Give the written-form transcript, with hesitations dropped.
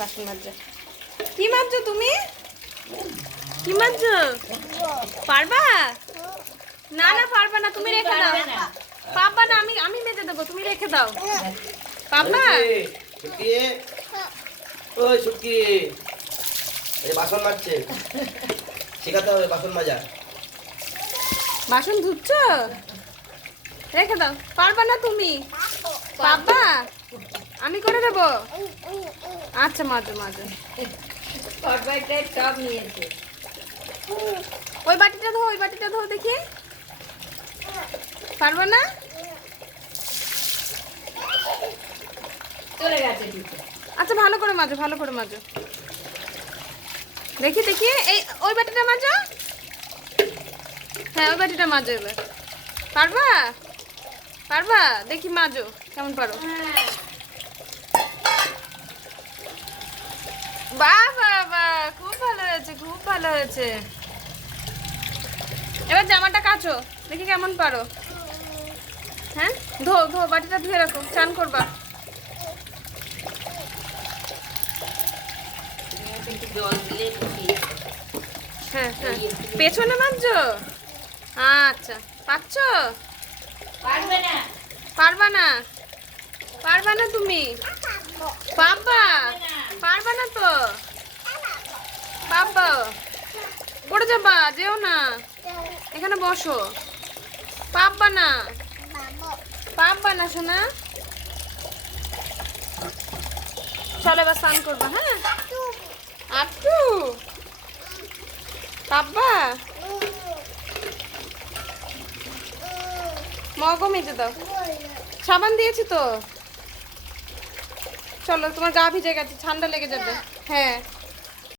বাসন মাজা। কি মাজছো তুমি? কি মাজছো? পারবা না? না পারবা না, তুমি রেখে দাও। পারবা না, আমি আমি মেজে দেবো, তুমি রেখে দাও। পারবা? শুটকি, ওই শুটকি, এই বাসন মাজছে, শেখাতে হবে বাসন মাজা। বাসন ধুচ্ছো? রেখে দাও। পারবা না তুমি? পারবা? আমি করে দেবো। আচ্ছা মাজো মাজো। সব নিয়েছে। ওই বাটিটা ধো, ওই বাটিটা ধো দেখি। পারবা না? চলে গেছে টিপে। আচ্ছা ভালো করে মাজো, ভালো করে মাজো। দেখি দেখি, এই ওই বাটিটা মাজো। হ্যাঁ ওই বাটিটা মাজো এবার। পারবা? পারবা? দেখি মাজো কেমন পারো। বাহ বাহ বাহ, খুব ভালো হয়েছে, খুব ভালো হয়েছে। এবার জামাটা কাচো, দেখি কেমন পারো। হ্যাঁ ধো ধো, বাটিটা ধুয়ে রাখো, চান করবা। একটু জল দিলে শুকিয়ে যাবে। হ্যাঁ হ্যাঁ, পেছনে মাজো। আচ্ছা, পাচ্ছো? পারবে না। পারবা না? পারবা না তুমি? পারবা? পারবা না তো? পারবা? পড়ে যাবা, যেও না, এখানে বসো। পারবা না? পারবা না সোনা? চলো এবার স্নান করবা। হ্যাঁ আটটু পারবা? মগও মেজে দাও, সাবান দিয়েছি তো। চলো, তোমার গা ভিজে গেছে, ঠান্ডা লেগে যাবে। হ্যাঁ